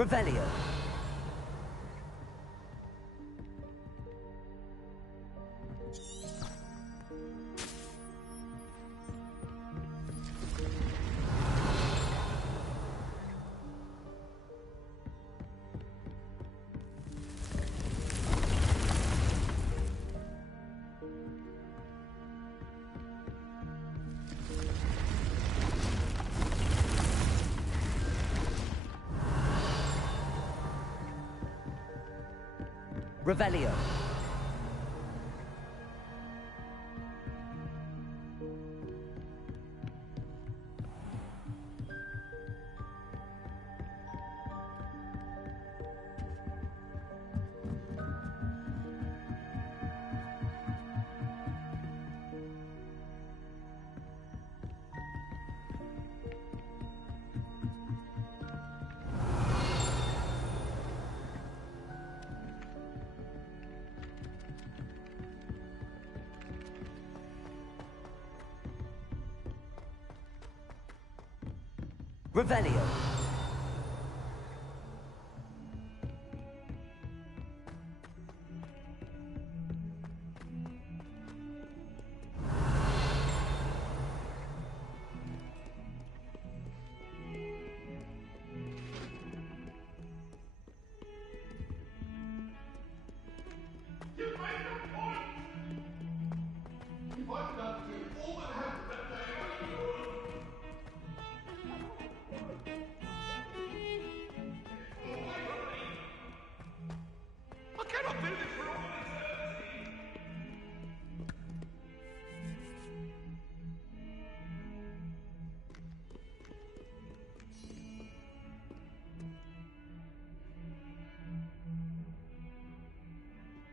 Revelio. Revelio. Revelio.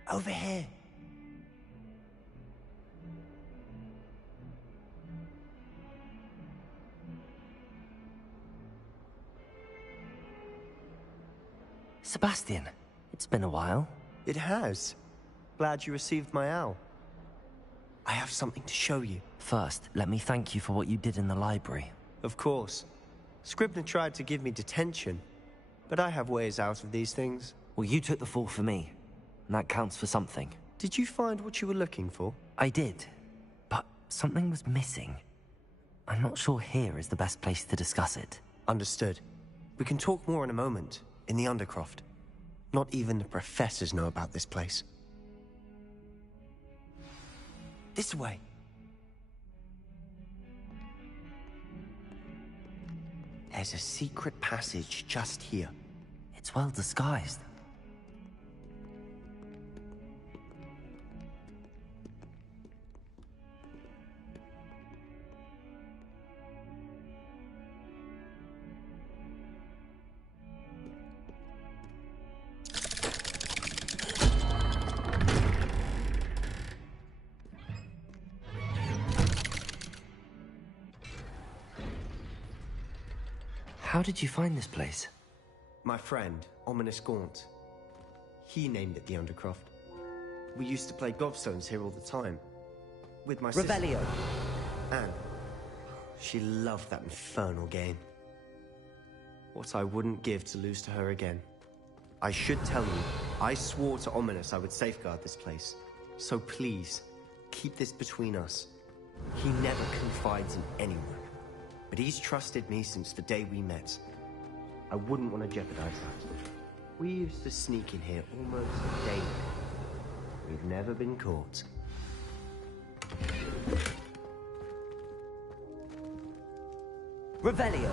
Over here. Sebastian, it's been a while. It has. Glad you received my owl. I have something to show you. First, let me thank you for what you did in the library. Of course. Scribner tried to give me detention, but I have ways out of these things. Well, you took the fall for me, and that counts for something. Did you find what you were looking for? I did, but something was missing. I'm not sure here is the best place to discuss it. Understood. We can talk more in a moment, in the Undercroft. Not even the professors know about this place. This way. There's a secret passage just here. It's well disguised. How did you find this place? My friend, Ominous Gaunt. He named it the Undercroft. We used to play gobstones here all the time. With my sister. Revelio. Anne. She loved that infernal game. What I wouldn't give to lose to her again. I should tell you, I swore to Ominous I would safeguard this place. So please, keep this between us. He never confides in anyone. But he's trusted me since the day we met. I wouldn't want to jeopardize that. We used to sneak in here almost daily. We've never been caught. Revelio.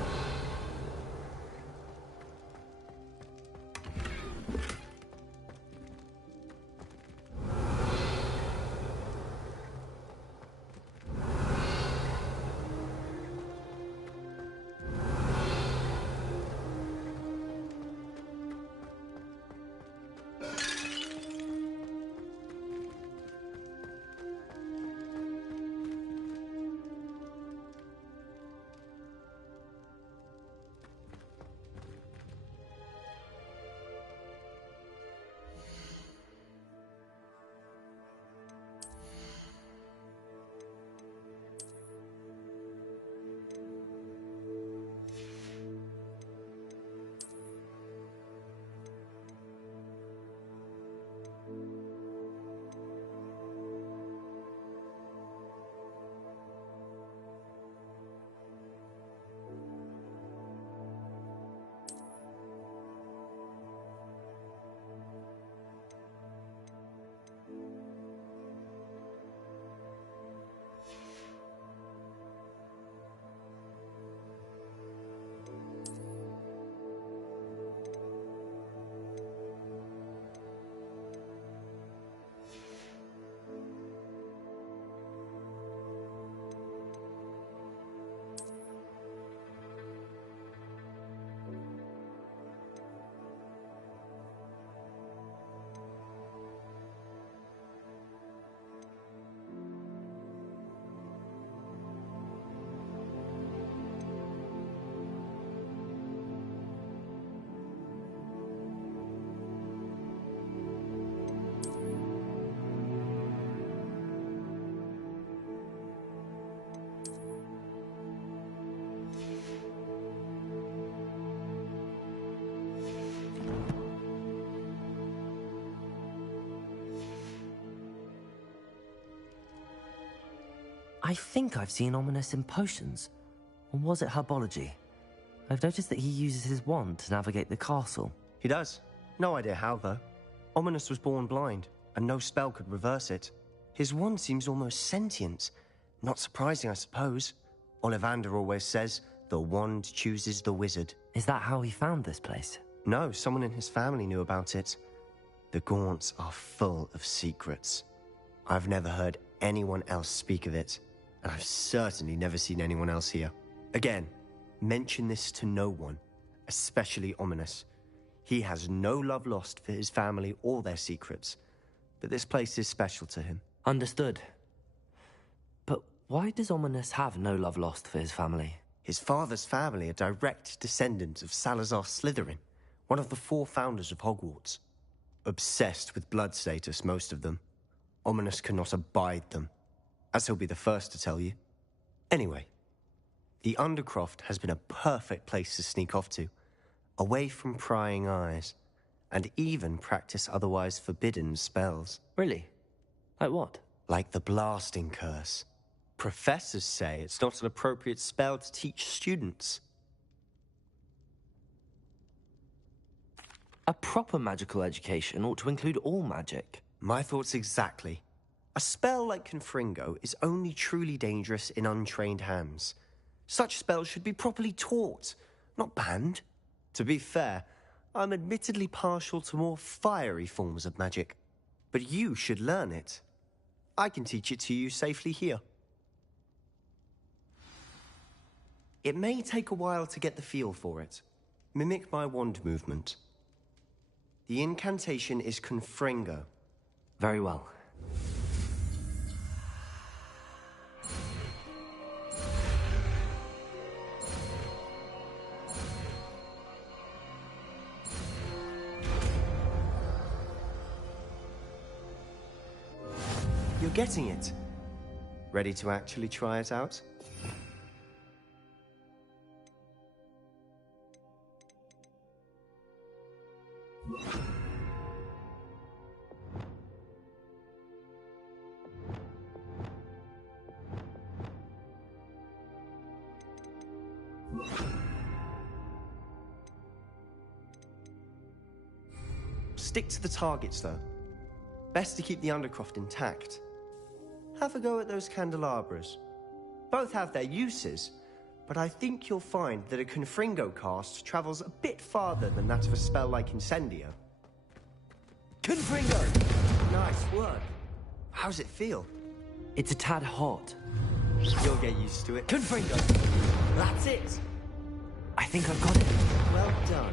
I think I've seen Ominous in potions. Or was it herbology? I've noticed that he uses his wand to navigate the castle. He does. No idea how, though. Ominous was born blind, and no spell could reverse it. His wand seems almost sentient. Not surprising, I suppose. Ollivander always says, the wand chooses the wizard. Is that how he found this place? No, someone in his family knew about it. The Gaunts are full of secrets. I've never heard anyone else speak of it, and I've certainly never seen anyone else here. Again, mention this to no one, especially Ominous. He has no love lost for his family or their secrets, but this place is special to him. Understood. But why does Ominous have no love lost for his family? His father's family are direct descendants of Salazar Slytherin, one of the 4 founders of Hogwarts. Obsessed with blood status, most of them. Ominous cannot abide them, as he'll be the first to tell you. Anyway, the Undercroft has been a perfect place to sneak off to, away from prying eyes, and even practice otherwise forbidden spells. Really? Like what? Like the blasting curse. Professors say it's not an appropriate spell to teach students. A proper magical education ought to include all magic. My thoughts exactly. A spell like Confringo is only truly dangerous in untrained hands. Such spells should be properly taught, not banned. To be fair, I'm admittedly partial to more fiery forms of magic. But you should learn it. I can teach it to you safely here. It may take a while to get the feel for it. Mimic my wand movement. The incantation is Confringo. Very well. You're getting it. Ready to actually try it out? Stick to the targets, though. Best to keep the Undercroft intact. Have a go at those candelabras. Both have their uses, but I think you'll find that a Confringo cast travels a bit farther than that of a spell like Incendio. Confringo! Nice work. How's it feel? It's a tad hot. You'll get used to it. Confringo! That's it! I think I've got it. Well done.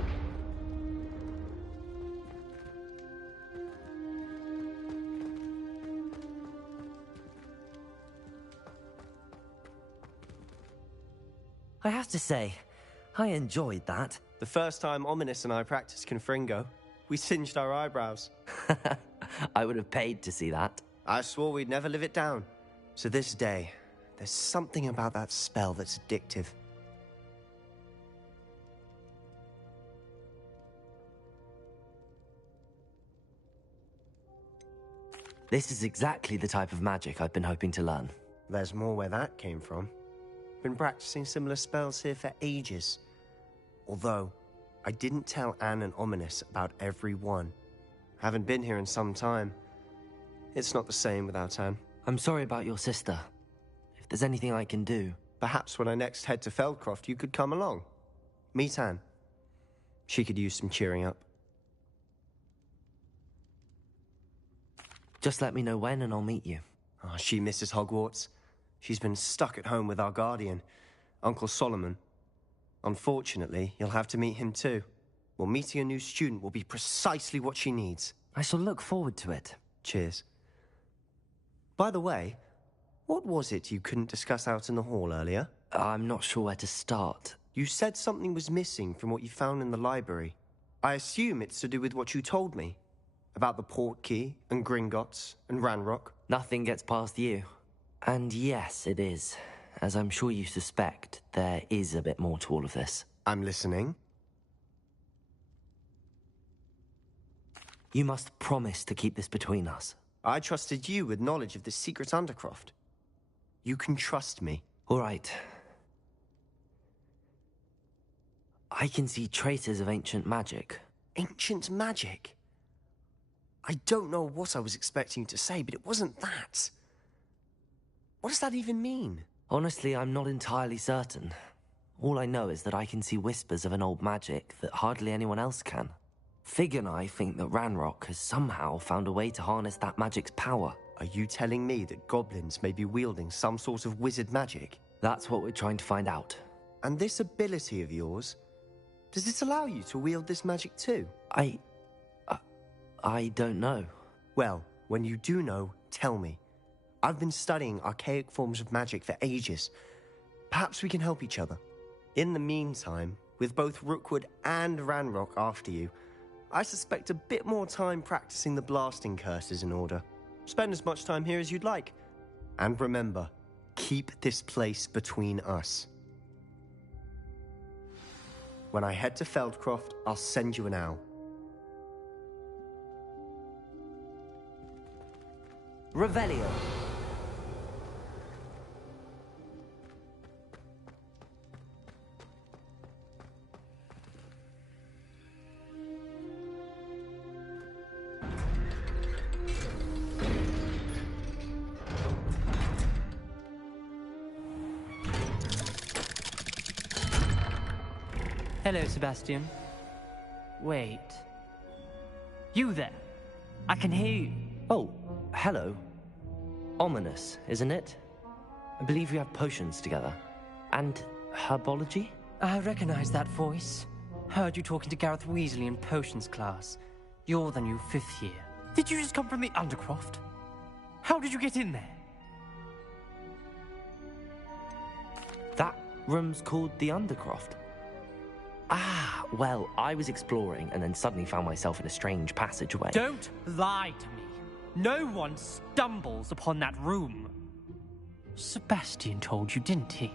I have to say, I enjoyed that. The first time Ominous and I practiced Confringo, we singed our eyebrows. I would have paid to see that. I swore we'd never live it down. So this day, there's something about that spell that's addictive. This is exactly the type of magic I've been hoping to learn. There's more where that came from. Been practicing similar spells here for ages. Although, I didn't tell Anne and Ominous about every one. Haven't been here in some time. It's not the same without Anne. I'm sorry about your sister. If there's anything I can do... Perhaps when I next head to Feldcroft, you could come along. Meet Anne. She could use some cheering up. Just let me know when and I'll meet you. Oh, she misses Hogwarts. She's been stuck at home with our guardian, Uncle Solomon. Unfortunately, you'll have to meet him too. Well, meeting a new student will be precisely what she needs. I shall look forward to it. Cheers. By the way, what was it you couldn't discuss out in the hall earlier? I'm not sure where to start. You said something was missing from what you found in the library. I assume it's to do with what you told me. About the Portkey, and Gringotts, and Ranrock. Nothing gets past you. And yes, it is. As I'm sure you suspect, there is a bit more to all of this. I'm listening. You must promise to keep this between us. I trusted you with knowledge of the secret Undercroft. You can trust me. All right. I can see traces of ancient magic. Ancient magic? I don't know what I was expecting you to say, but it wasn't that. What does that even mean? Honestly, I'm not entirely certain. All I know is that I can see whispers of an old magic that hardly anyone else can. Fig and I think that Ranrock has somehow found a way to harness that magic's power. Are you telling me that goblins may be wielding some sort of wizard magic? That's what we're trying to find out. And this ability of yours, does it allow you to wield this magic too? I don't know. Well, when you do know, tell me. I've been studying archaic forms of magic for ages. Perhaps we can help each other. In the meantime, with both Rookwood and Ranrock after you, I suspect a bit more time practicing the blasting curse is in order. Spend as much time here as you'd like. And remember, keep this place between us. When I head to Feldcroft, I'll send you an owl. Revelio. Hello, Sebastian. Wait. You there? I can hear you. Oh, hello. Ominous, isn't it? I believe we have potions together. And herbology? I recognize that voice. Heard you talking to Gareth Weasley in potions class. You're the new 5th year. Did you just come from the Undercroft? How did you get in there? That room's called the Undercroft. Ah, well, I was exploring and then suddenly found myself in a strange passageway. Don't lie to me. No one stumbles upon that room. Sebastian told you, didn't he?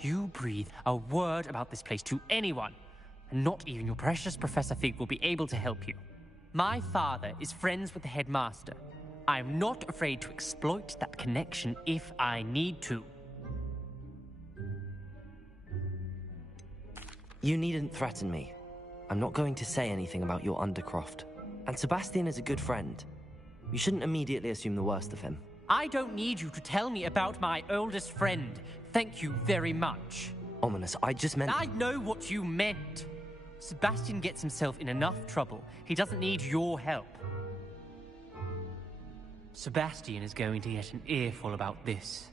You breathe a word about this place to anyone, and not even your precious Professor Fig will be able to help you. My father is friends with the headmaster. I am not afraid to exploit that connection if I need to. You needn't threaten me. I'm not going to say anything about your Undercroft. And Sebastian is a good friend. You shouldn't immediately assume the worst of him. I don't need you to tell me about my oldest friend. Thank you very much. Ominous, I just meant... I know what you meant. Sebastian gets himself in enough trouble. He doesn't need your help. Sebastian is going to get an earful about this.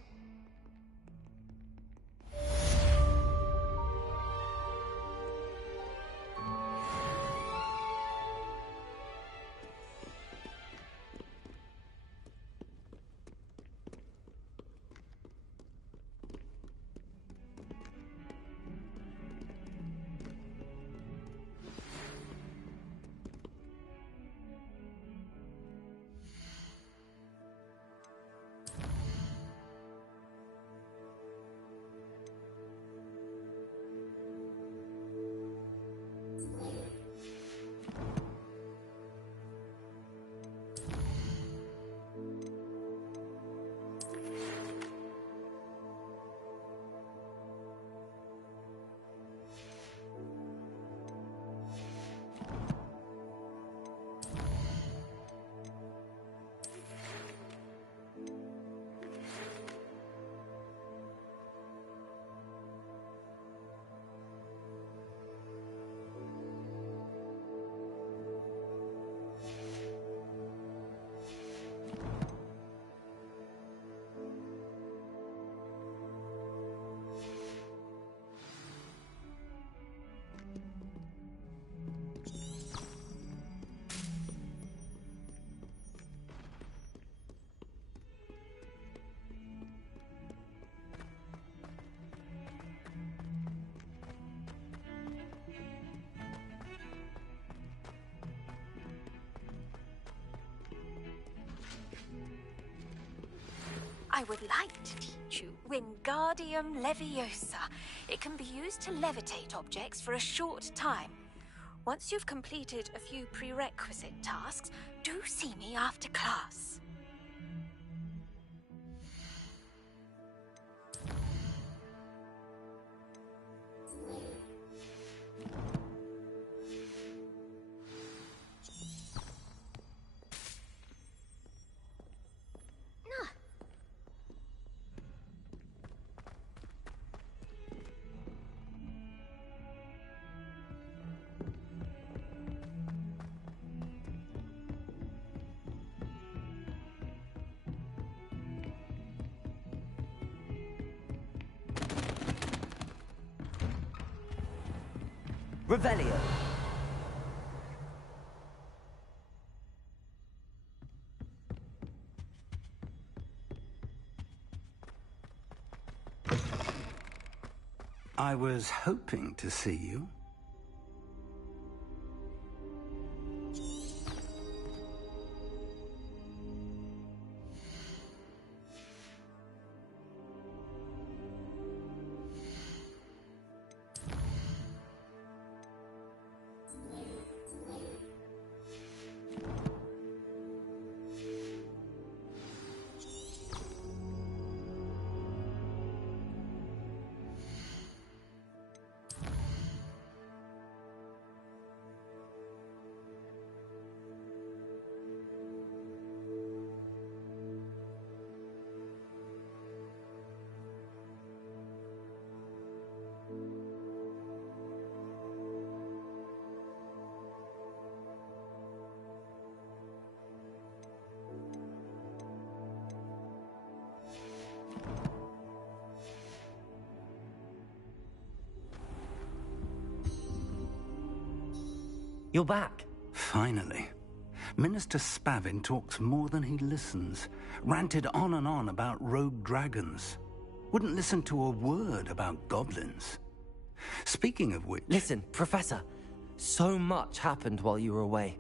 I would like to teach you Wingardium Leviosa. It can be used to levitate objects for a short time. Once you've completed a few prerequisite tasks, do see me after class. Revelio. I was hoping to see you. You're back. Finally. Minister Spavin talks more than he listens. Ranted on and on about rogue dragons. Wouldn't listen to a word about goblins. Speaking of which... Listen, Professor. So much happened while you were away.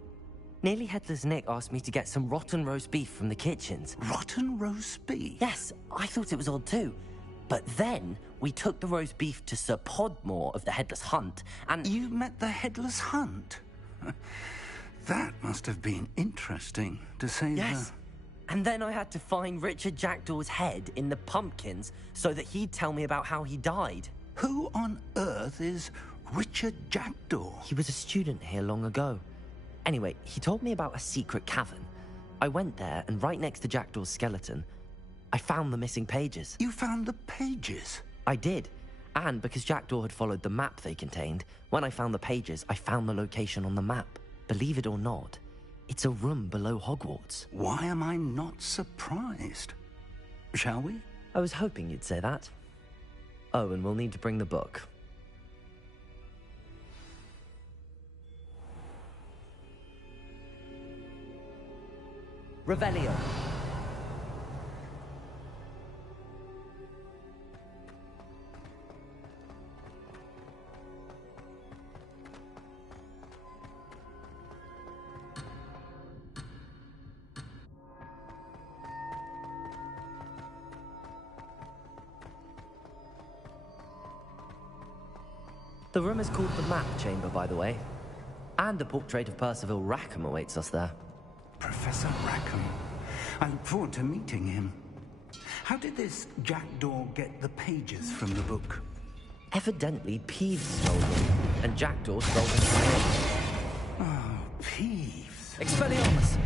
Nearly Headless Nick asked me to get some rotten roast beef from the kitchens. Rotten roast beef? Yes, I thought it was odd too. But then we took the roast beef to Sir Podmore of the Headless Hunt, and... You met the Headless Hunt? That must have been interesting, to say Yes. And then I had to find Richard Jackdaw's head in the pumpkins so that he'd tell me about how he died. Who on earth is Richard Jackdaw? He was a student here long ago. Anyway, he told me about a secret cavern. I went there, and right next to Jackdaw's skeleton, I found the missing pages. You found the pages? I did. And because Jackdaw had followed the map they contained, when I found the pages, I found the location on the map. Believe it or not, it's a room below Hogwarts. Why am I not surprised? Shall we? I was hoping you'd say that. Oh, and we'll need to bring the book. Revelio. The room is called the Map Chamber, by the way. And a portrait of Percival Rackham awaits us there. Professor Rackham. I look forward to meeting him. How did this Jackdaw get the pages from the book? Evidently, Peeves stole them, and Jackdaw stole them from him. Oh, Peeves. Expelliarmus!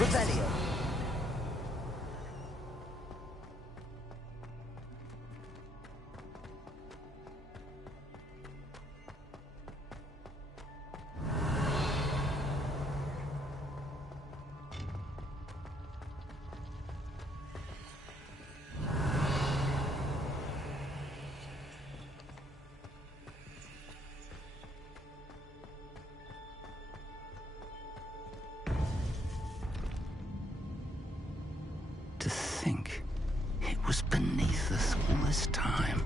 Revelio. To think it was beneath us all this time.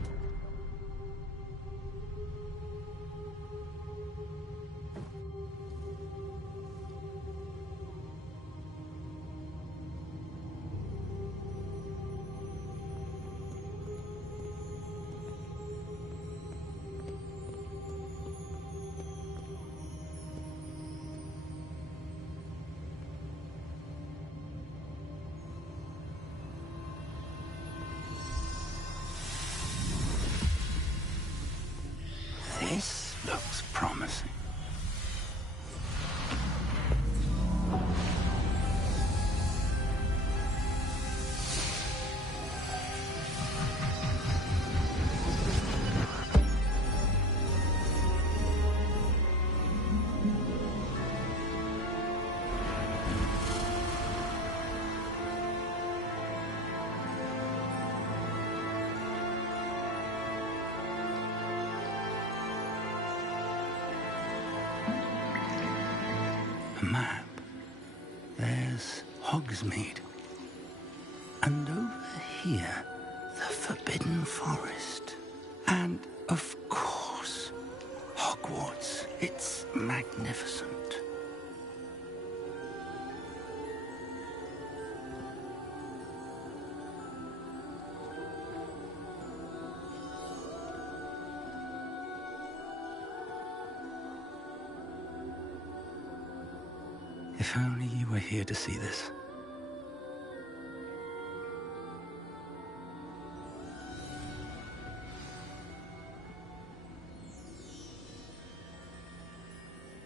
A map. There's Hogsmeade. And over here, the Forbidden Forest. And, of course, Hogwarts. It's magnificent. If only you were here to see this.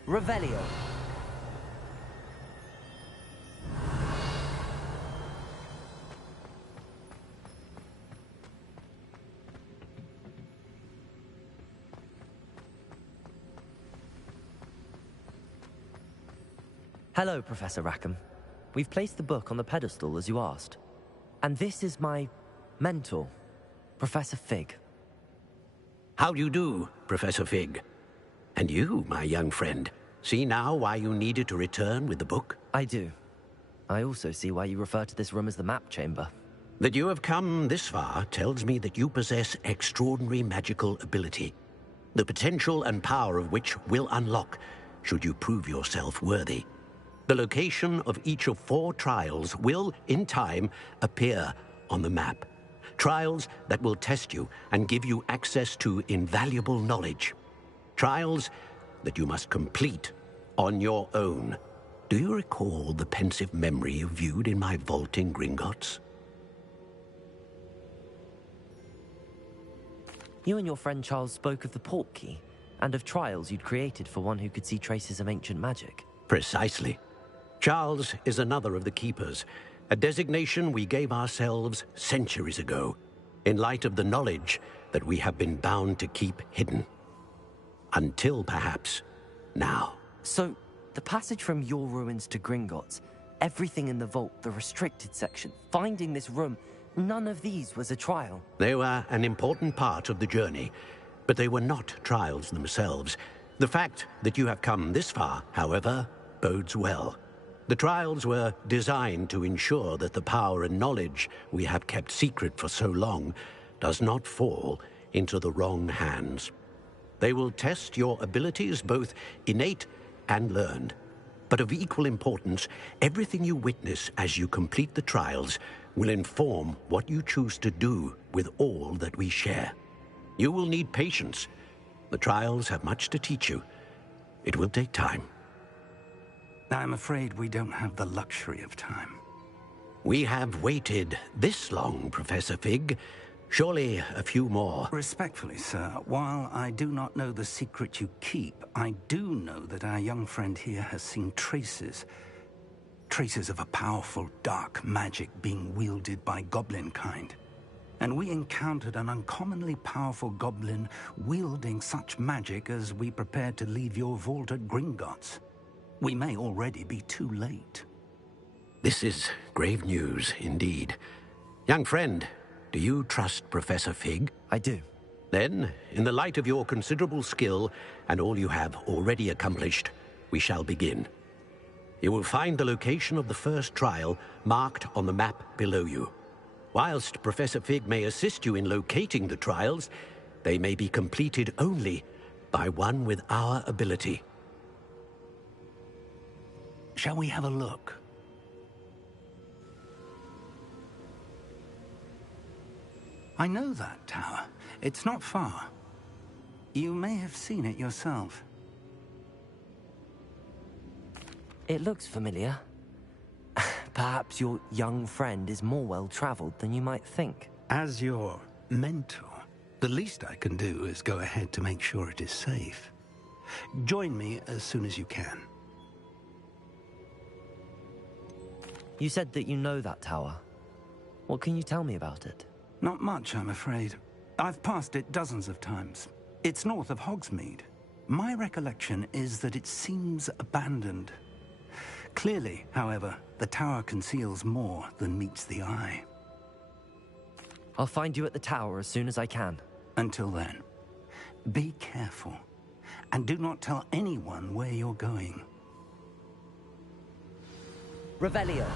Revelio. Hello, Professor Rackham. We've placed the book on the pedestal as you asked. And this is my mentor, Professor Fig. How do you do, Professor Fig? And you, my young friend, see now why you needed to return with the book? I do. I also see why you refer to this room as the map chamber. That you have come this far tells me that you possess extraordinary magical ability, the potential and power of which will unlock should you prove yourself worthy. The location of each of 4 trials will, in time, appear on the map. Trials that will test you and give you access to invaluable knowledge. Trials that you must complete on your own. Do you recall the pensive memory you viewed in my vault in Gringotts? You and your friend Charles spoke of the Portkey, and of trials you'd created for one who could see traces of ancient magic. Precisely. Charles is another of the Keepers, a designation we gave ourselves centuries ago, in light of the knowledge that we have been bound to keep hidden. Until, perhaps, now. So, the passage from your ruins to Gringotts, everything in the vault, the restricted section, finding this room, none of these was a trial. They were an important part of the journey, but they were not trials themselves. The fact that you have come this far, however, bodes well. The trials were designed to ensure that the power and knowledge we have kept secret for so long does not fall into the wrong hands. They will test your abilities, both innate and learned. But of equal importance, everything you witness as you complete the trials will inform what you choose to do with all that we share. You will need patience. The trials have much to teach you. It will take time. I'm afraid we don't have the luxury of time. We have waited this long, Professor Fig. Surely a few more. Respectfully, sir, while I do not know the secret you keep, I do know that our young friend here has seen traces of a powerful dark magic being wielded by goblin kind. And we encountered an uncommonly powerful goblin wielding such magic as we prepared to leave your vault at Gringotts. We may already be too late. This is grave news, indeed. Young friend, do you trust Professor Fig? I do. Then, in the light of your considerable skill and all you have already accomplished, we shall begin. You will find the location of the first trial marked on the map below you. Whilst Professor Fig may assist you in locating the trials, they may be completed only by one with our ability. Shall we have a look? I know that tower. It's not far. You may have seen it yourself. It looks familiar. Perhaps your young friend is more well-traveled than you might think. As your mentor, the least I can do is go ahead to make sure it is safe. Join me as soon as you can. You said that you know that tower. What can you tell me about it? Not much, I'm afraid. I've passed it dozens of times. It's north of Hogsmeade. My recollection is that it seems abandoned. Clearly, however, the tower conceals more than meets the eye. I'll find you at the tower as soon as I can. Until then, be careful, and do not tell anyone where you're going. Revelio.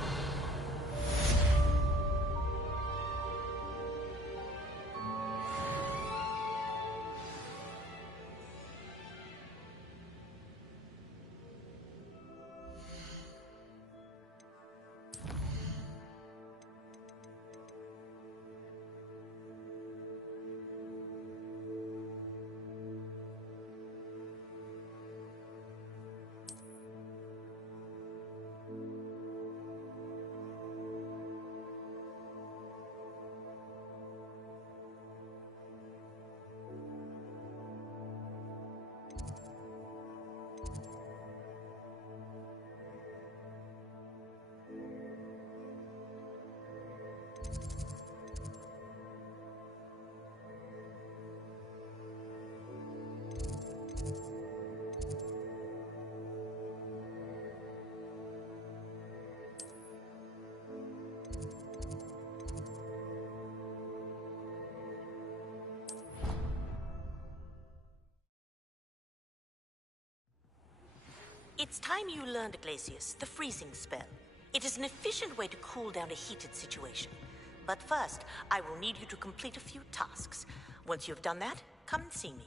It's time you learned, Glacius, the freezing spell. It is an efficient way to cool down a heated situation. But first, I will need you to complete a few tasks. Once you've done that, come and see me.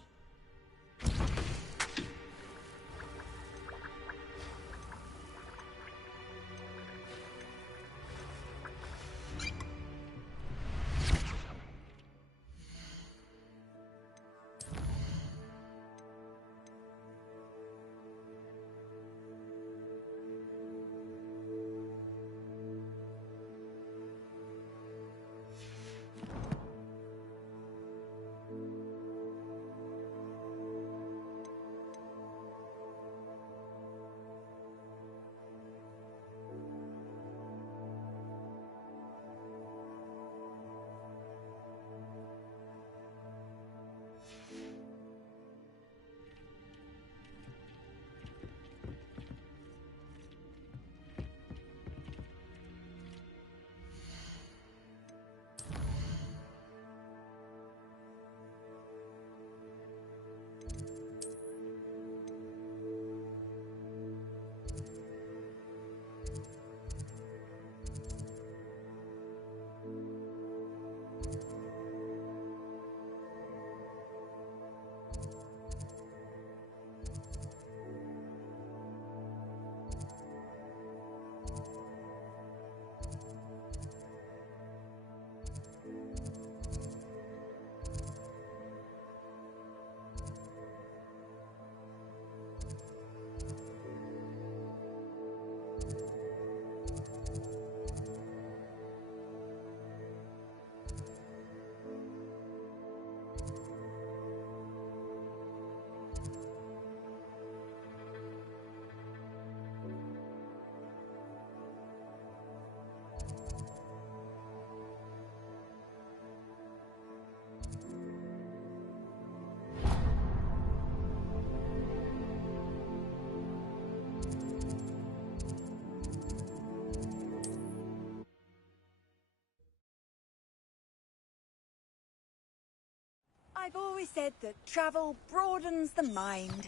I've always said that travel broadens the mind.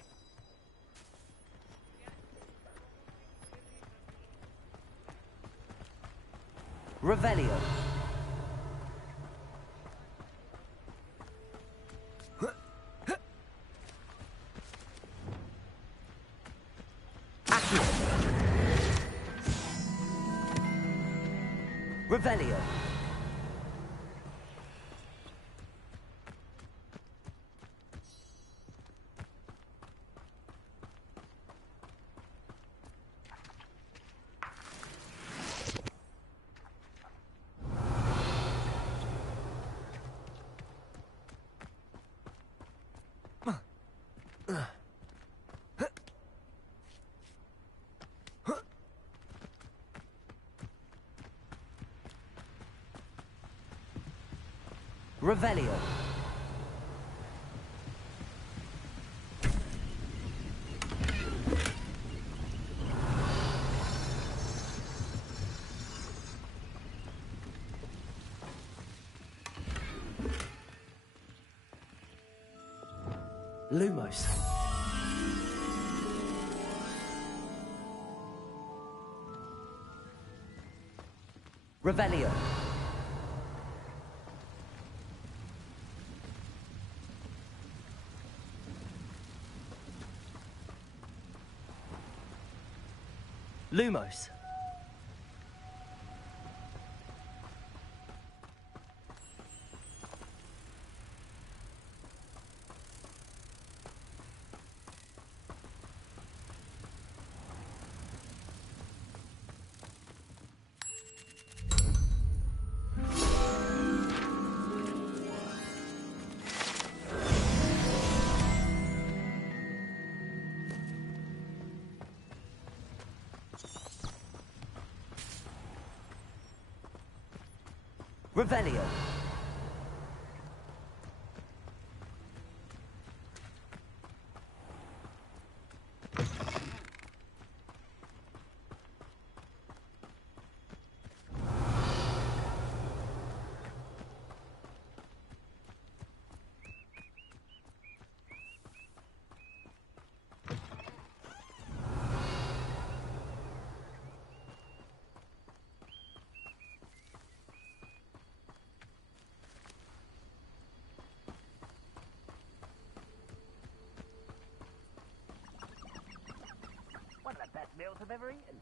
Revelio. Accio. Revelio. Revelio. Lumos. Revelio. Lumos. Revelio. One of the best meals I've ever eaten.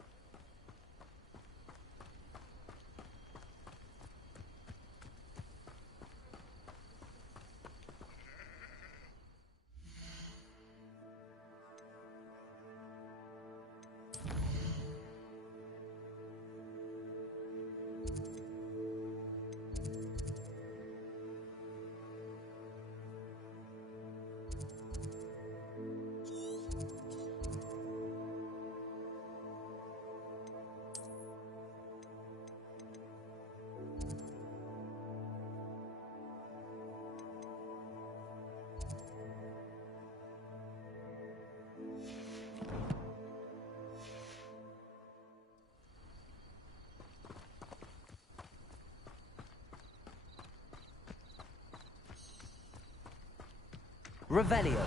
Revelio.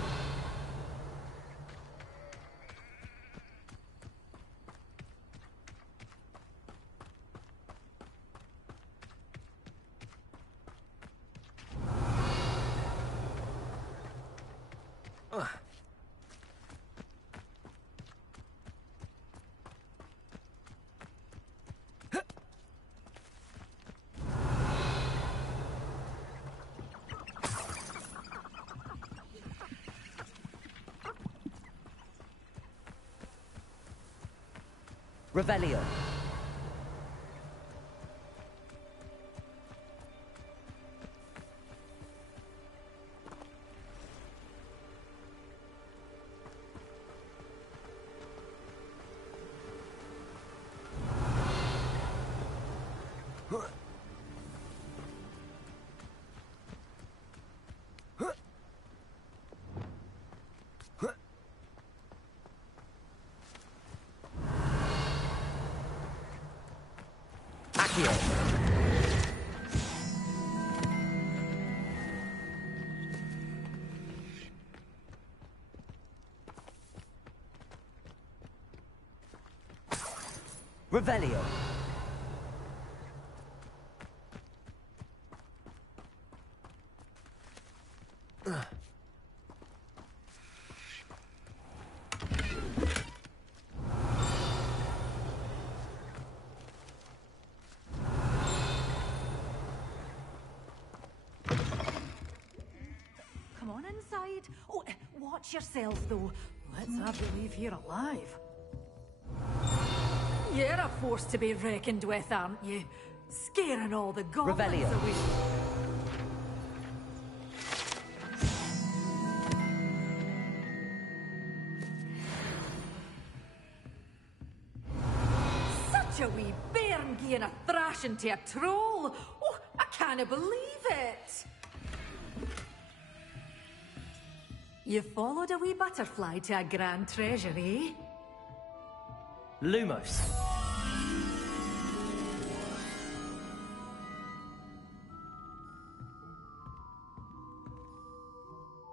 Revelio. Accio. Revelio. Come on inside. Oh, watch yourselves, though. Let's have you leave here alive. You're a force to be reckoned with, aren't you? Scaring all the goblins Revelio. away. Such a wee bairn giving a thrashing to a troll. Oh, I can't believe it. You followed a wee butterfly to a grand treasure, eh? Lumos.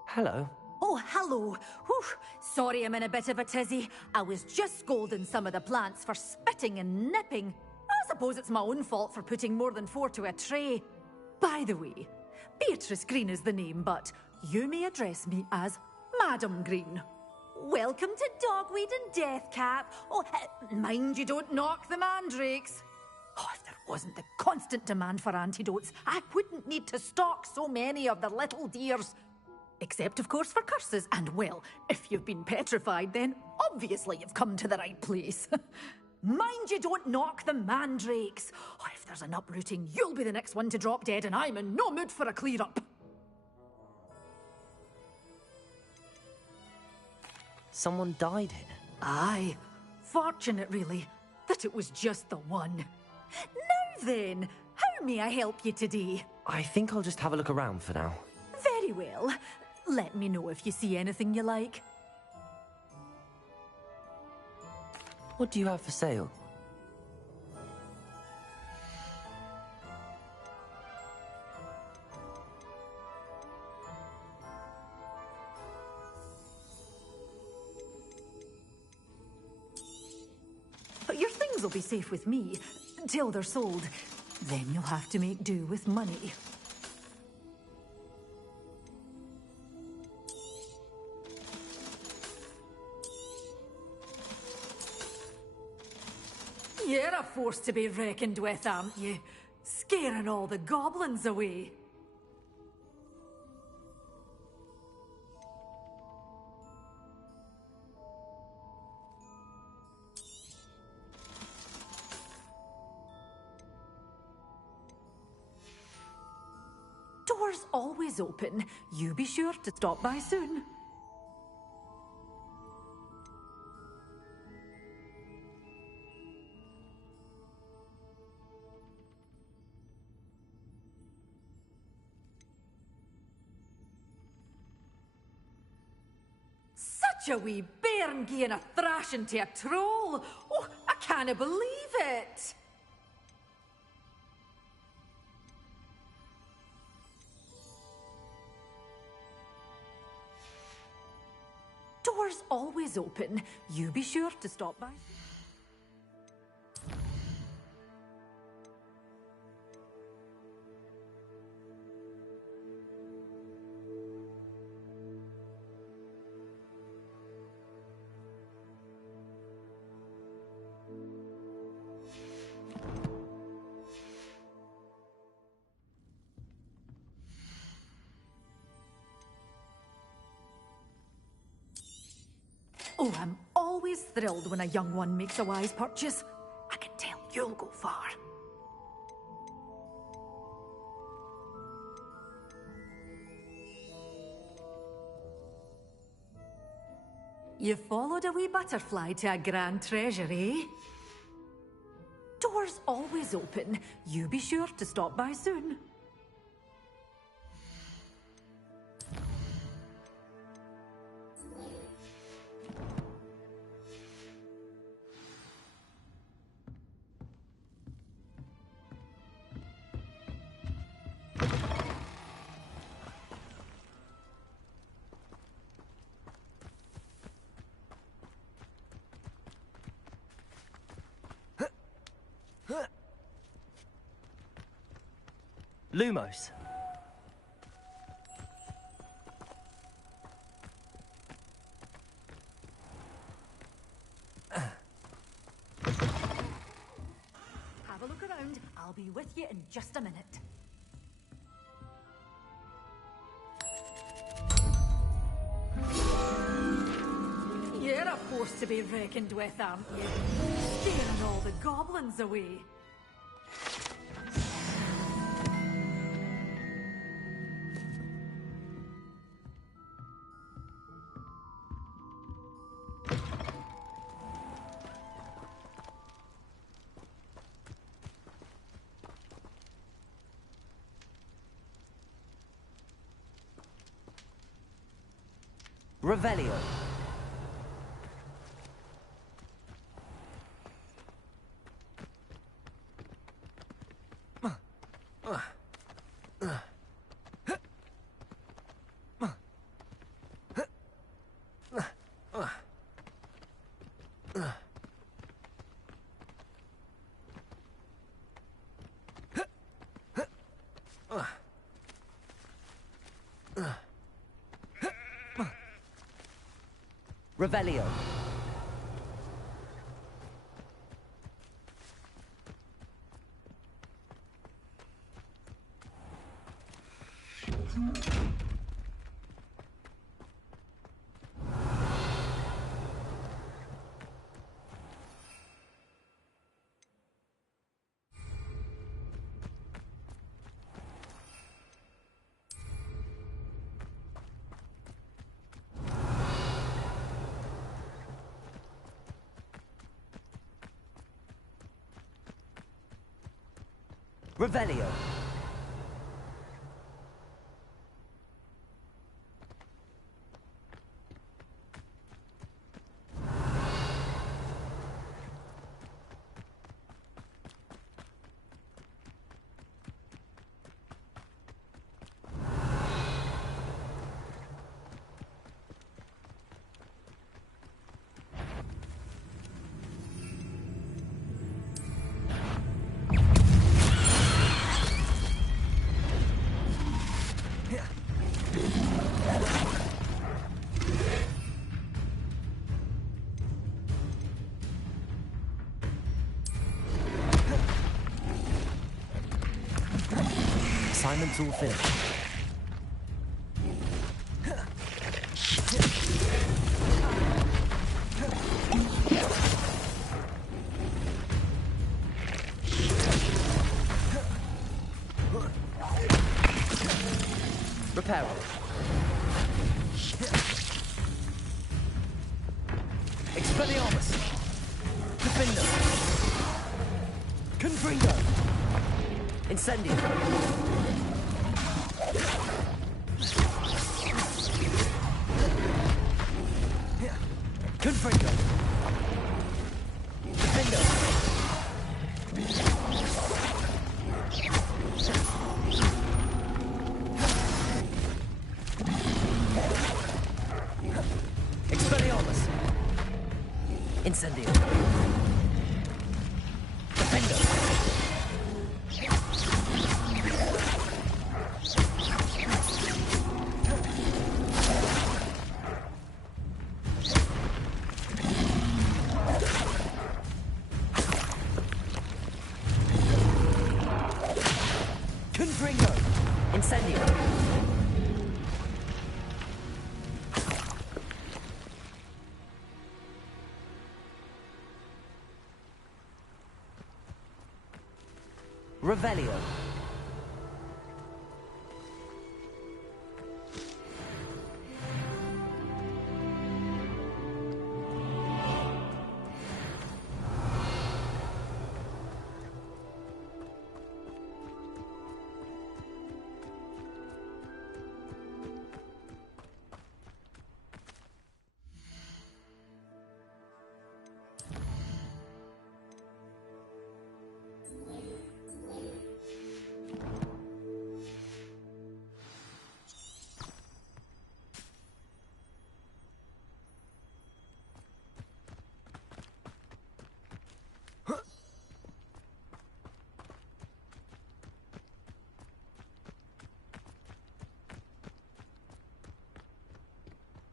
Hello. Oh, hello. Whew. Sorry I'm in a bit of a tizzy. I was just scolding some of the plants for spitting and nipping. suppose it's my own fault for putting more than 4 to a tray. By the way, Beatrice Green is the name, but you may address me as Madam Green. Welcome to Dogweed and Deathcap. Oh, mind you don't knock the mandrakes. Oh, if there wasn't the constant demand for antidotes, I wouldn't need to stock so many of the little dears. Except, of course, for curses. And, well, if you've been petrified, then obviously you've come to the right place. Mind you don't knock the mandrakes. Oh, if there's an uprooting, you'll be the next one to drop dead, and I'm in no mood for a clear-up. Someone died here. Aye. Fortunate, really, that it was just the one. Now then, how may I help you today? I think I'll just have a look around for now. Very well. Let me know if you see anything you like. What do you have for sale? Your things will be safe with me, till they're sold. Then you'll have to make do with money. You're a force to be reckoned with, aren't you? Scaring all the goblins away. Doors always open. You be sure to stop by soon. Such a wee bairn gieing a thrashing to a troll. Oh, I can't believe it. Doors always open. You be sure to stop by. Oh, I'm always thrilled when a young one makes a wise purchase. I can tell you'll go far. You followed a wee butterfly to a grand treasure, eh? Doors always open. You be sure to stop by soon. Lumos. Have a look around. I'll be with you in just a minute. You're a force to be reckoned with, aren't you? Scaring all the goblins away. Revelio. Revelio. Revelio. Assignment's all finished. Repair. Expelliarmus. Defender. Confringo. Incendio. Confringo. Defender. Expelliarmus. Incendio. Defender. Confringo. Incendio. Revelio.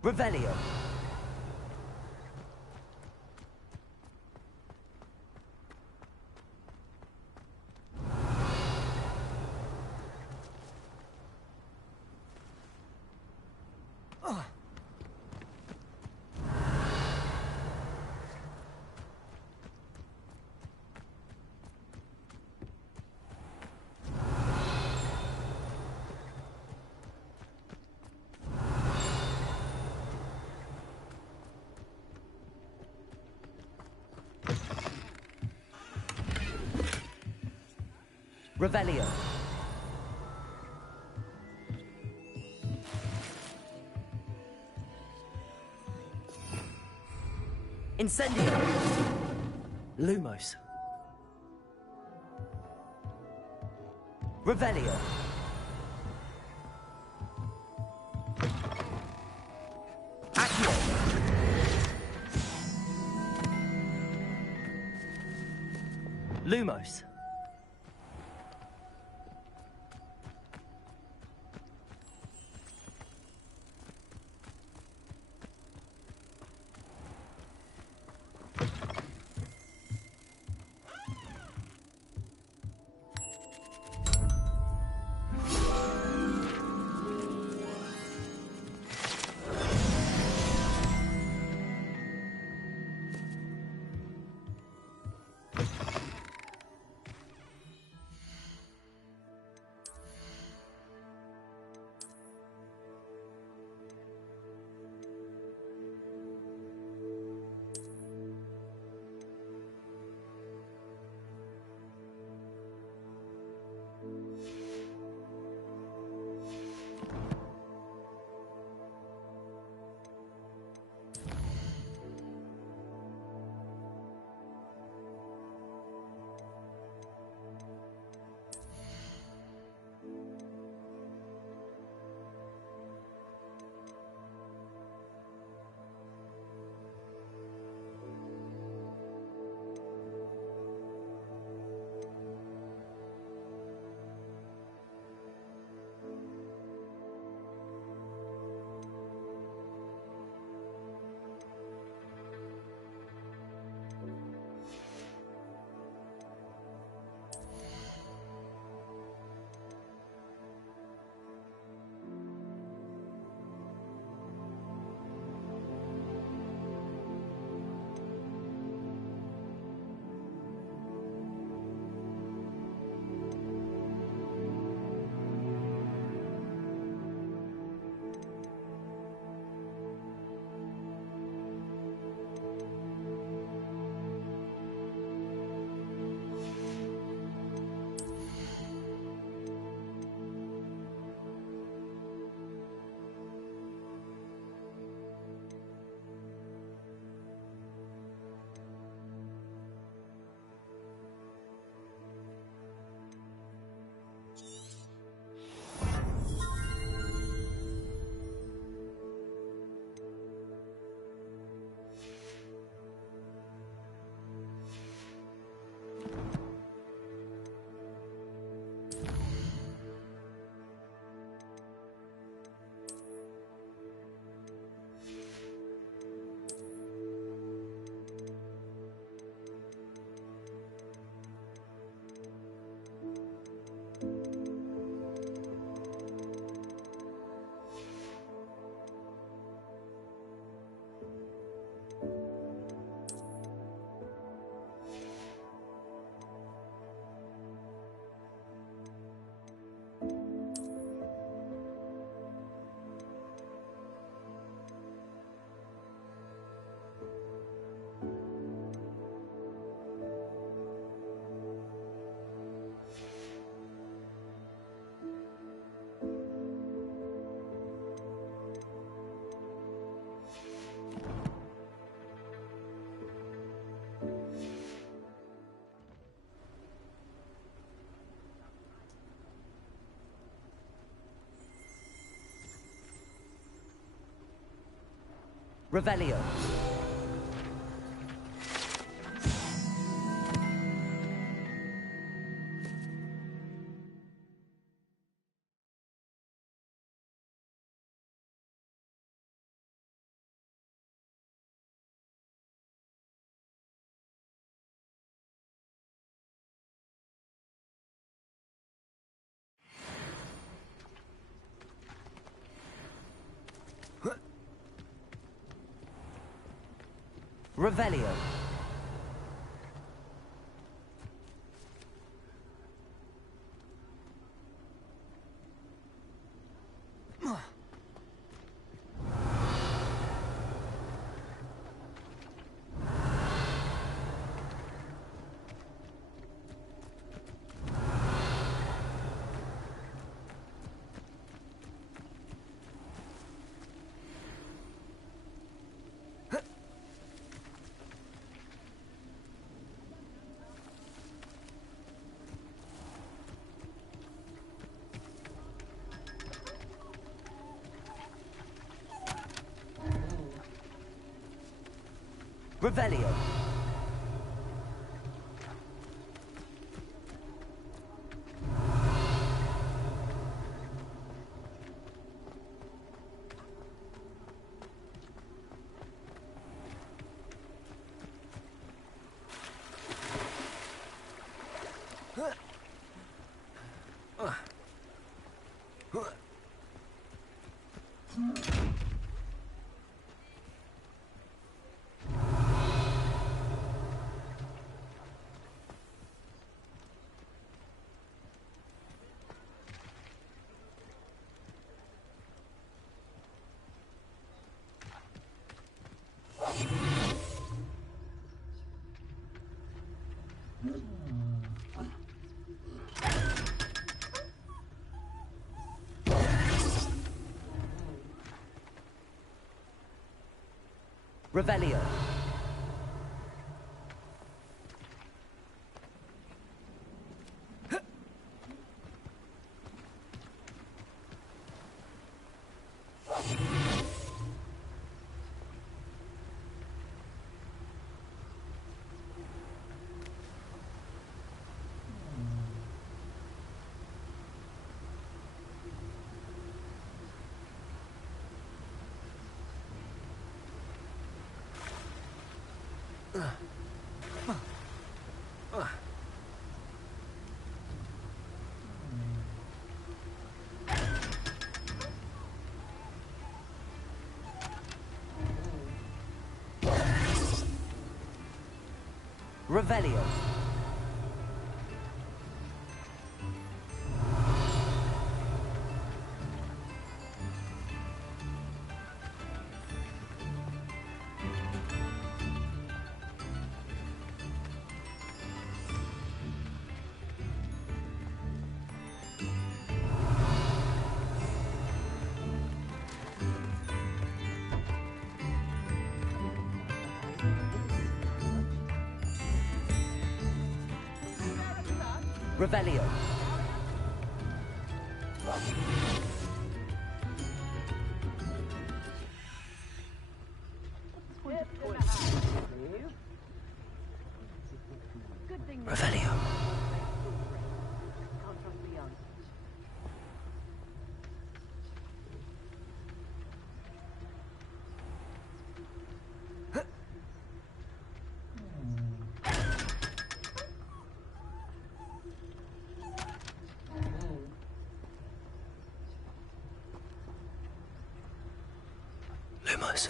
Revelio. Revelio. Incendio. Lumos. Revelio. Accio. Lumos. Revelio. Revelio. Revelio. Revelio. Revelio. Revelio. Revelio. Lumos.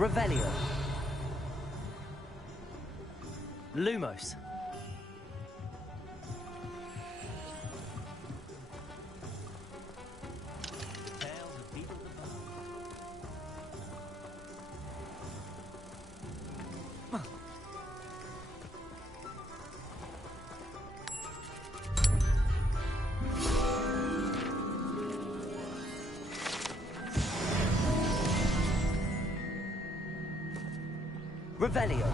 Revelio. Lumos. Revelio.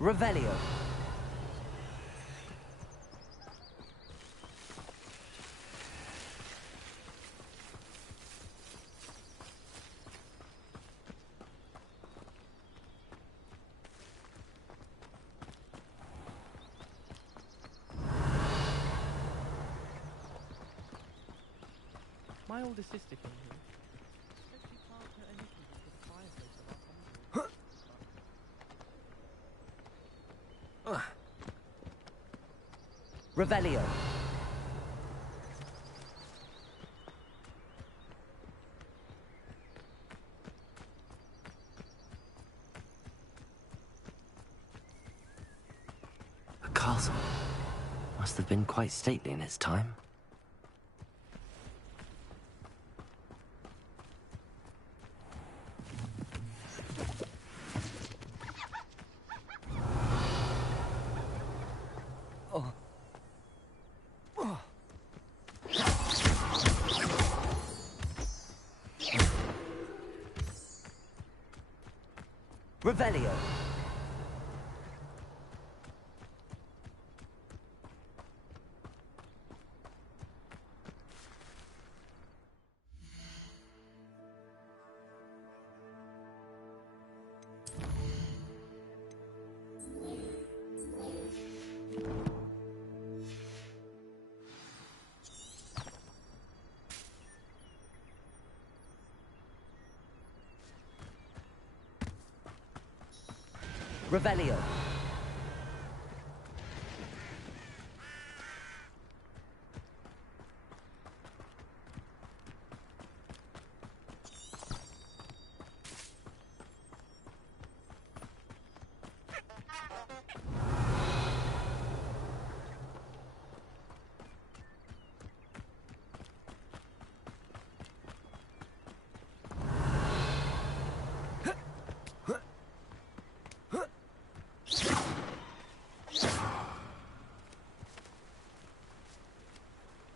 Revelio. My older sister came here. Said she can't hurt anything because the fireplace of our common room. Revelio. A castle. Must have been quite stately in its time. Revelio. Revelio.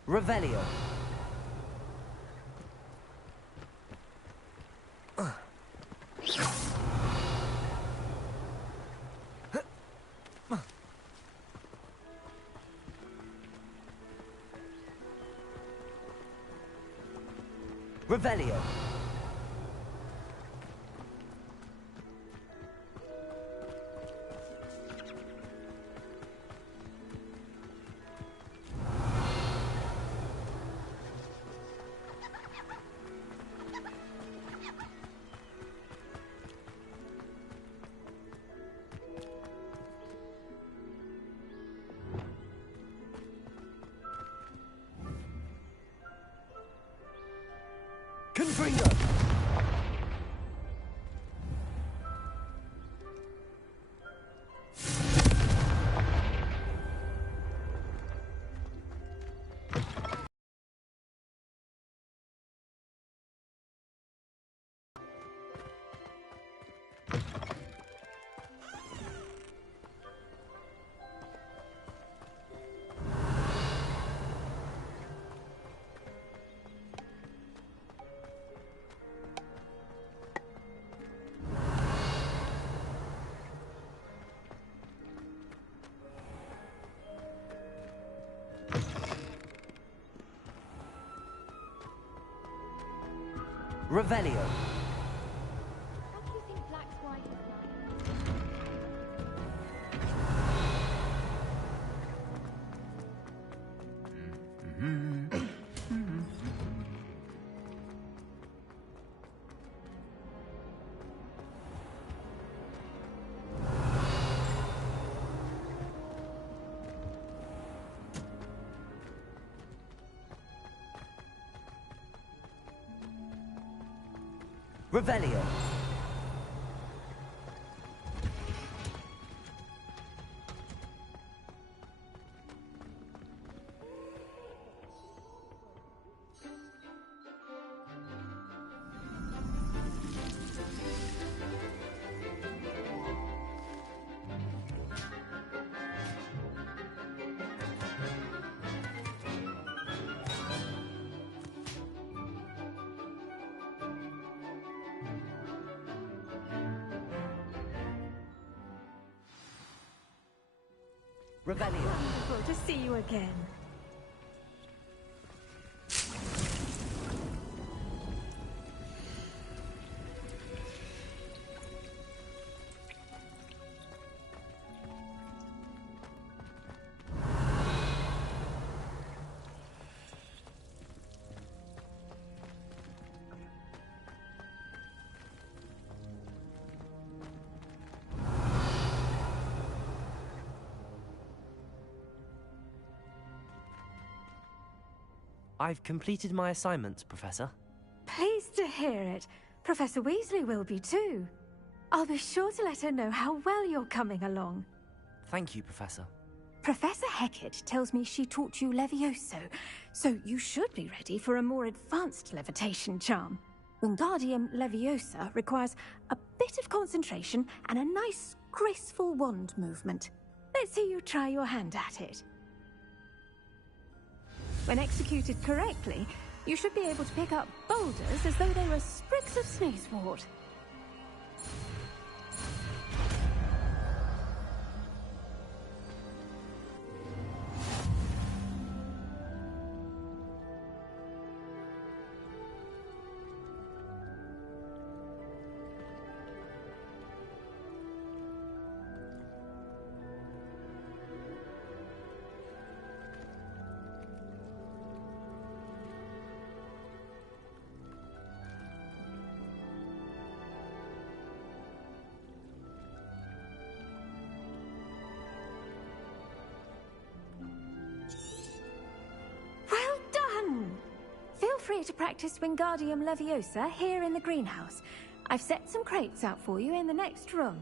Revelio. Revelio. Confringo! Revelio. How do you think Black's wife is like? Revelio. Revelio. Wonderful to see you again. I've completed my assignments, Professor. Pleased to hear it. Professor Weasley will be too. I'll be sure to let her know how well you're coming along. Thank you, Professor. Professor Hecat tells me she taught you Levioso, so you should be ready for a more advanced levitation charm. Wingardium Leviosa requires a bit of concentration and a nice, graceful wand movement. Let's see you try your hand at it. When executed correctly, you should be able to pick up boulders as though they were sprigs of sneezewort. Feel free to practice Wingardium Leviosa here in the greenhouse. I've set some crates out for you in the next room.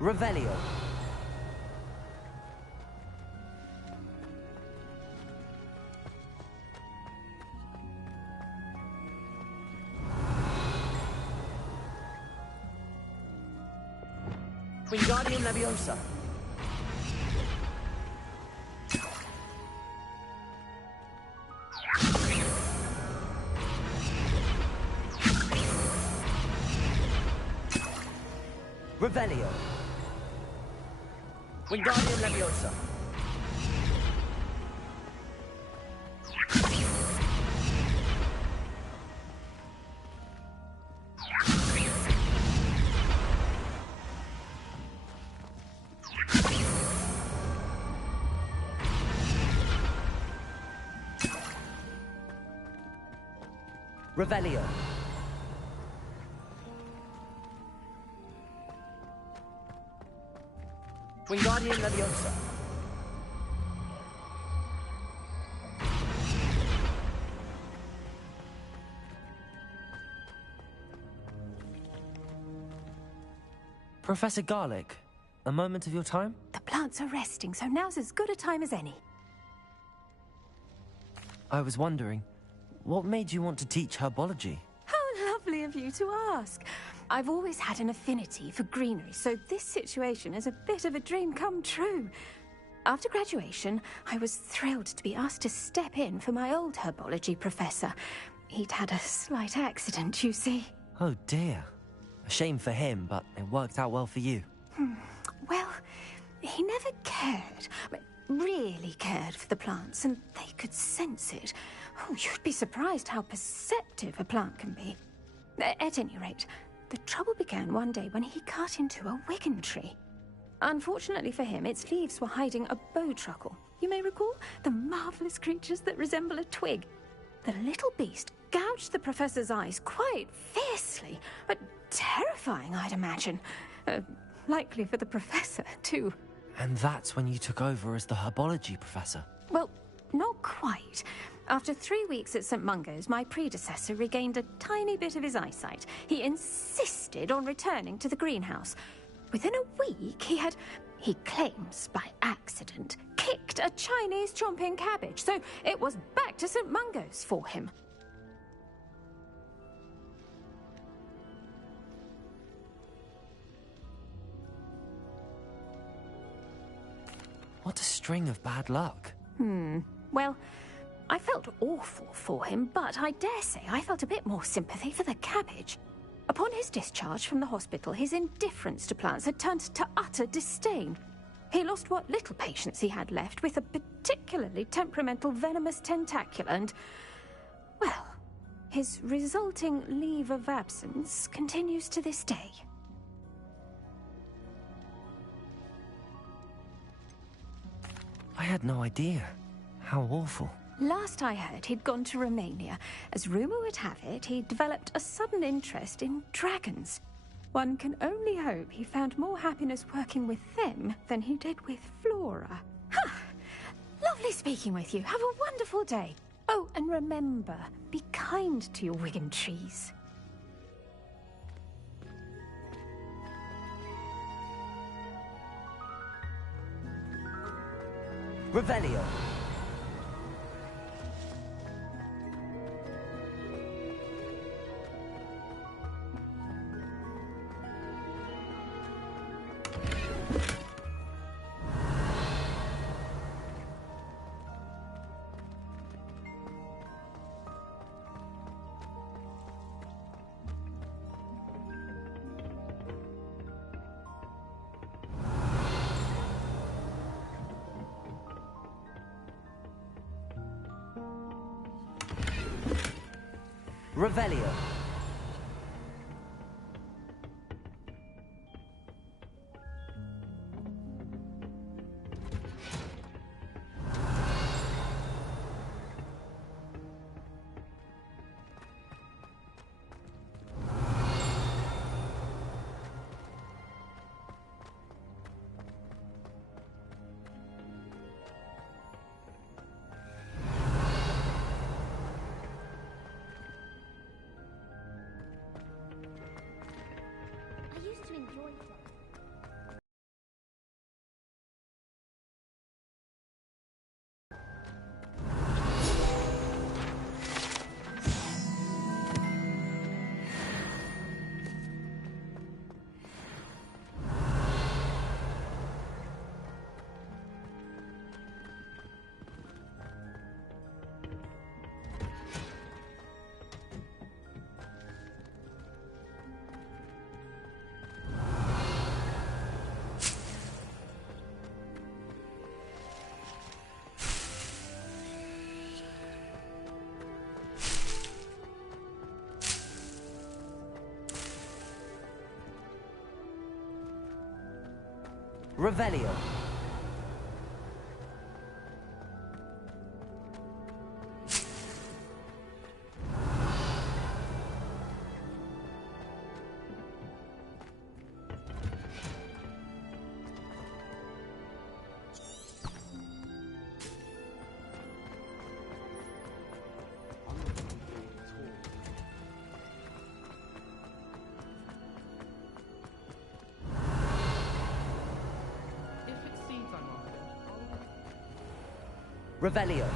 Revelio. Wingardium Leviosa. Revelio. Wingardium Leviosa. Revelio. Wingardium Leviosa. Professor Garlic, a moment of your time? The plants are resting, so now's as good a time as any. I was wondering, what made you want to teach herbology? How lovely of you to ask. I've always had an affinity for greenery, so this situation is a bit of a dream come true. After graduation, I was thrilled to be asked to step in for my old herbology professor. He'd had a slight accident, you see. Oh dear. A shame for him, but it worked out well for you. Well, he never cared, really cared for the plants, and they could sense it. Oh, you'd be surprised how perceptive a plant can be. At any rate, the trouble began one day when he cut into a Wigan tree. Unfortunately for him, its leaves were hiding a bowtruckle. You may recall the marvellous creatures that resemble a twig. The little beast gouged the professor's eyes quite fiercely, but terrifying, I'd imagine. Likely for the professor, too. And that's when you took over as the herbology professor? Well, not quite. After 3 weeks at St. Mungo's, my predecessor regained a tiny bit of his eyesight. He insisted on returning to the greenhouse. Within a week, he claims by accident, kicked a Chinese chomping cabbage, so it was back to St. Mungo's for him. What a string of bad luck. Well, I felt awful for him, but I dare say I felt a bit more sympathy for the cabbage. Upon his discharge from the hospital, his indifference to plants had turned to utter disdain. He lost what little patience he had left with a particularly temperamental venomous tentacula and, well, his resulting leave of absence continues to this day. I had no idea. How awful. Last I heard, he'd gone to Romania. As rumour would have it, he'd developed a sudden interest in dragons. One can only hope he found more happiness working with them than he did with Flora. Ha! Lovely speaking with you. Have a wonderful day. Oh, and remember, be kind to your Wigan trees. Revelio. Revelio. Revelio. If it seems I'm after, Revelio.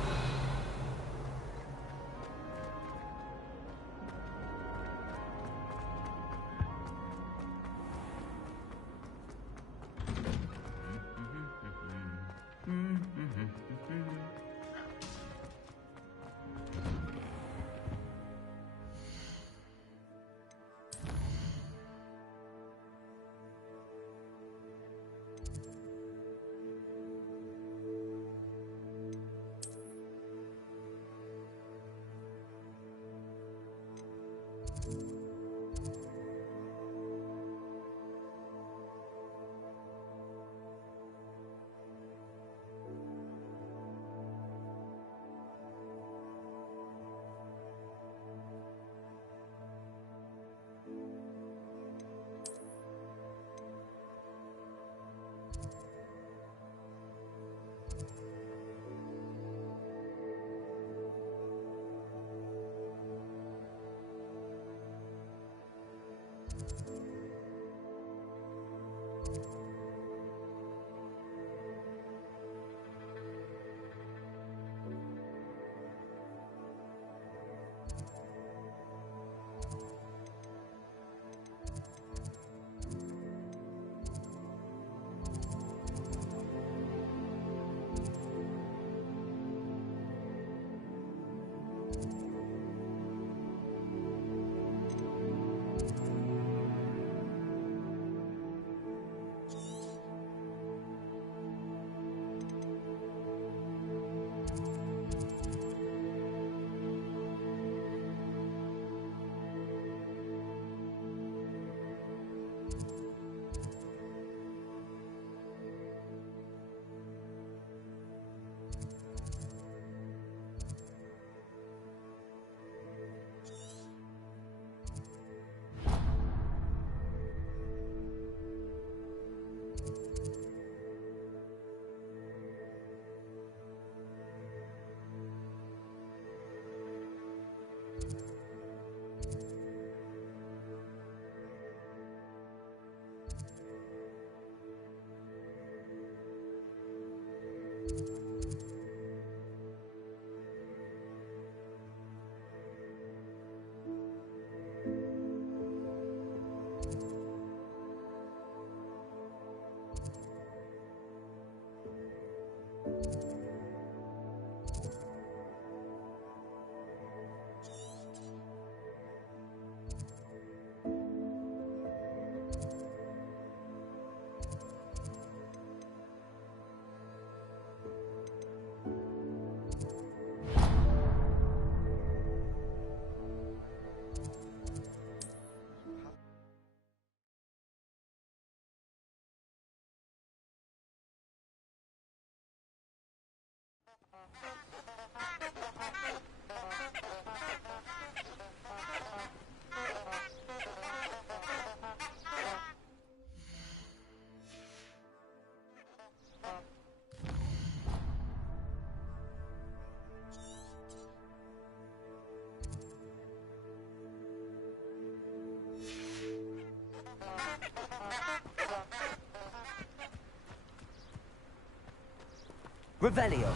Revelio.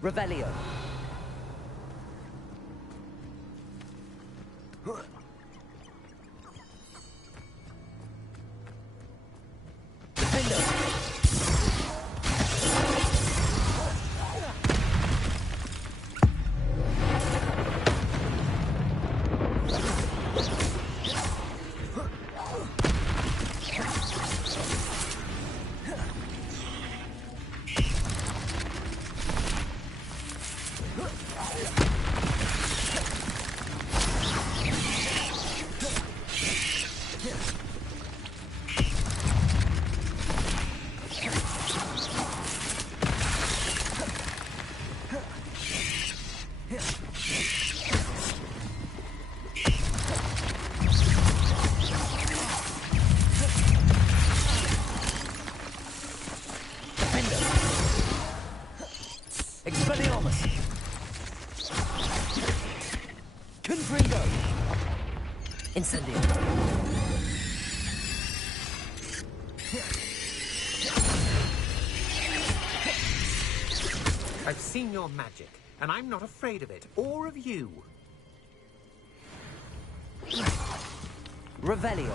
Revelio. Incendio. I've seen your magic, and I'm not afraid of it, or of you. Revelio.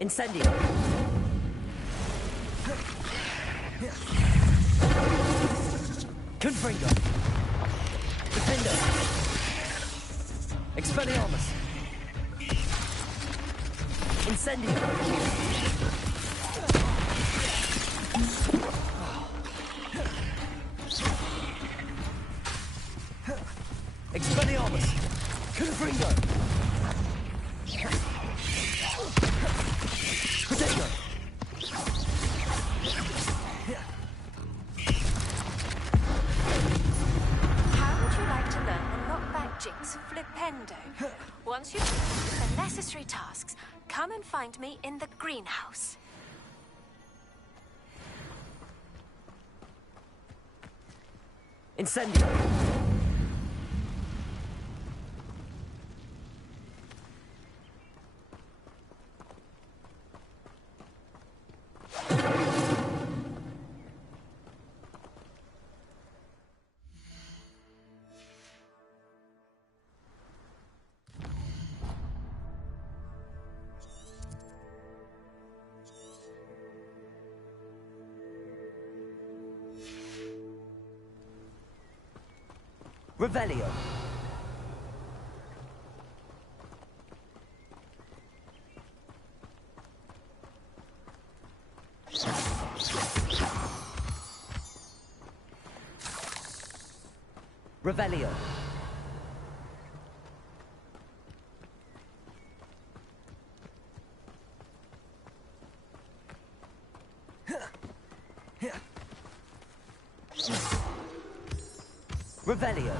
Incendio. Confringo. Defendo. Expelliarmus. Incendio. Expelliarmus. Confringo. Protego. How would you like to learn the knockback jigs Flipendo? Once you've completed the necessary tasks, come and find me in the greenhouse. Incendio. Revelio. Revelio. Revelio.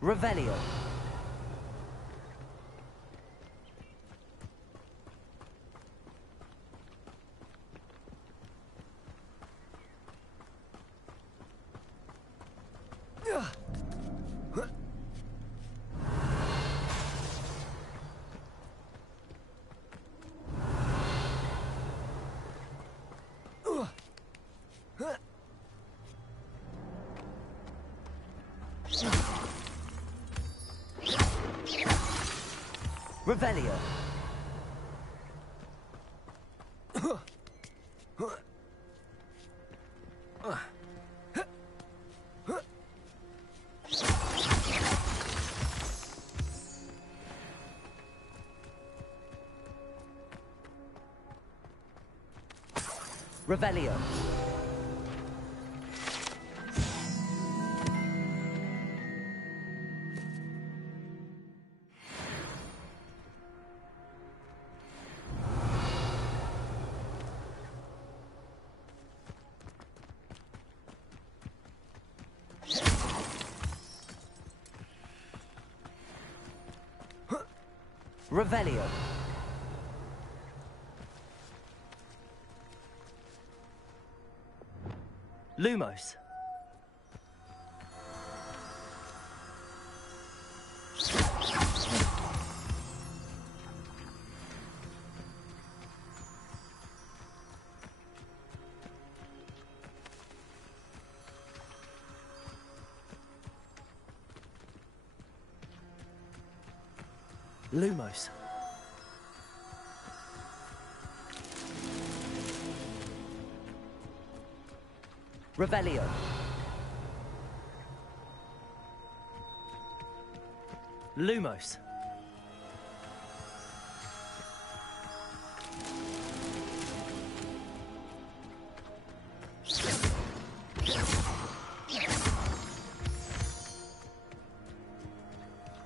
Revelio. Revelio. Revelio. Revelio. Lumos. Lumos. Revelio. Lumos.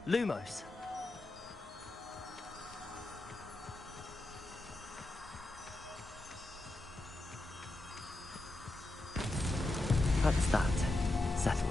Lumos. That's that. Settled.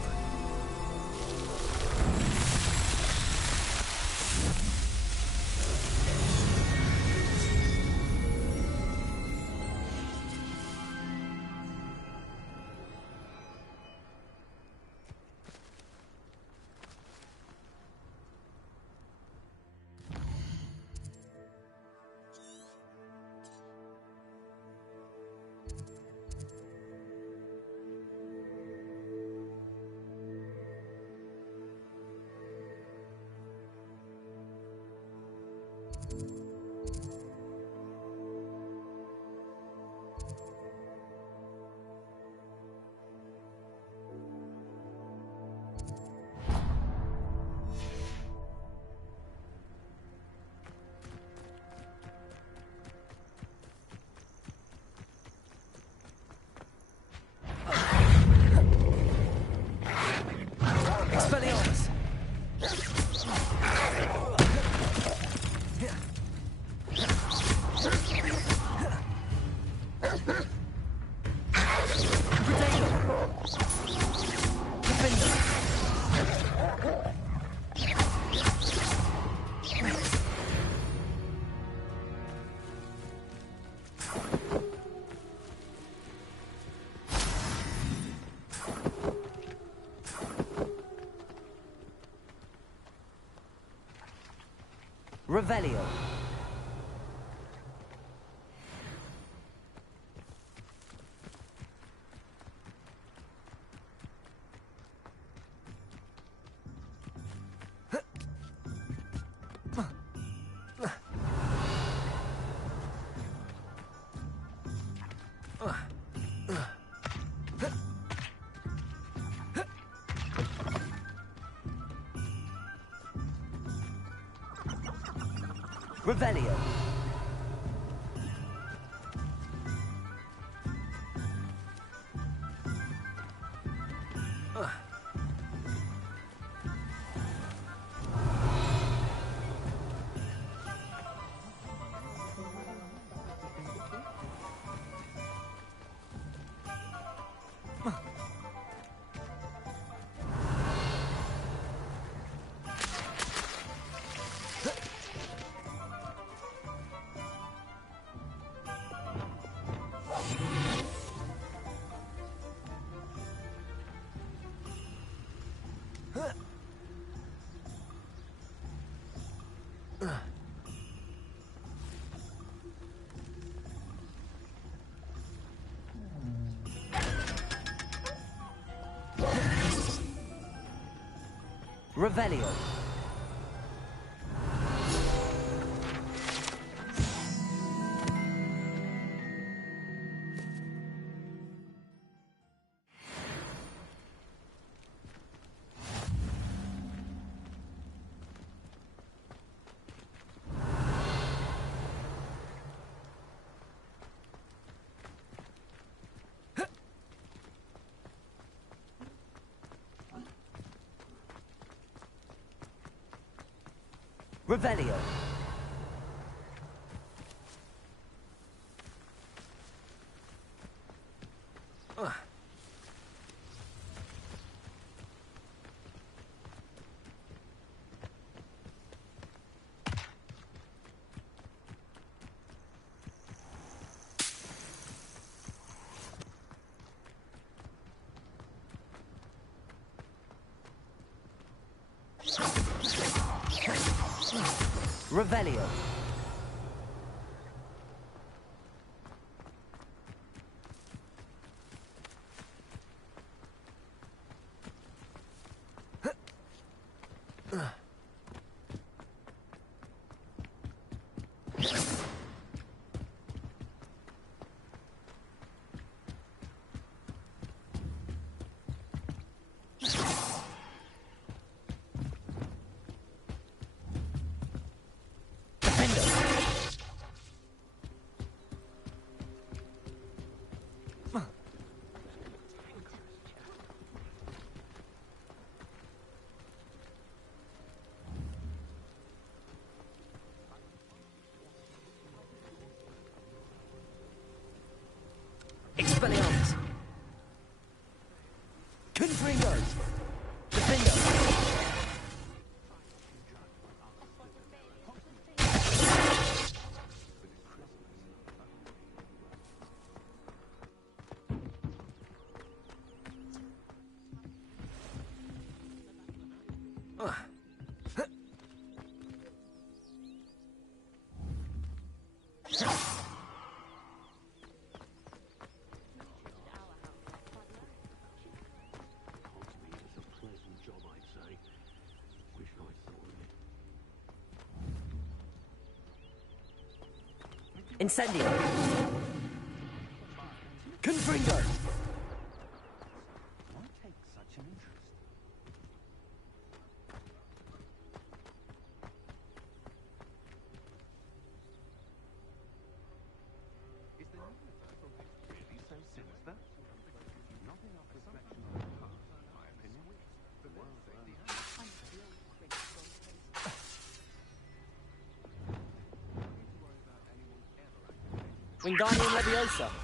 Expelliarmus! Revelio. Revelio. Revelio. Revelio. Revelio. Expelliarmus. Confringo. Defendo. Incendio. Confringo. Why take such an interest? Is the universe really so sinister? Nothing of reflection on the past, in my opinion. The world Wingardium Leviosa.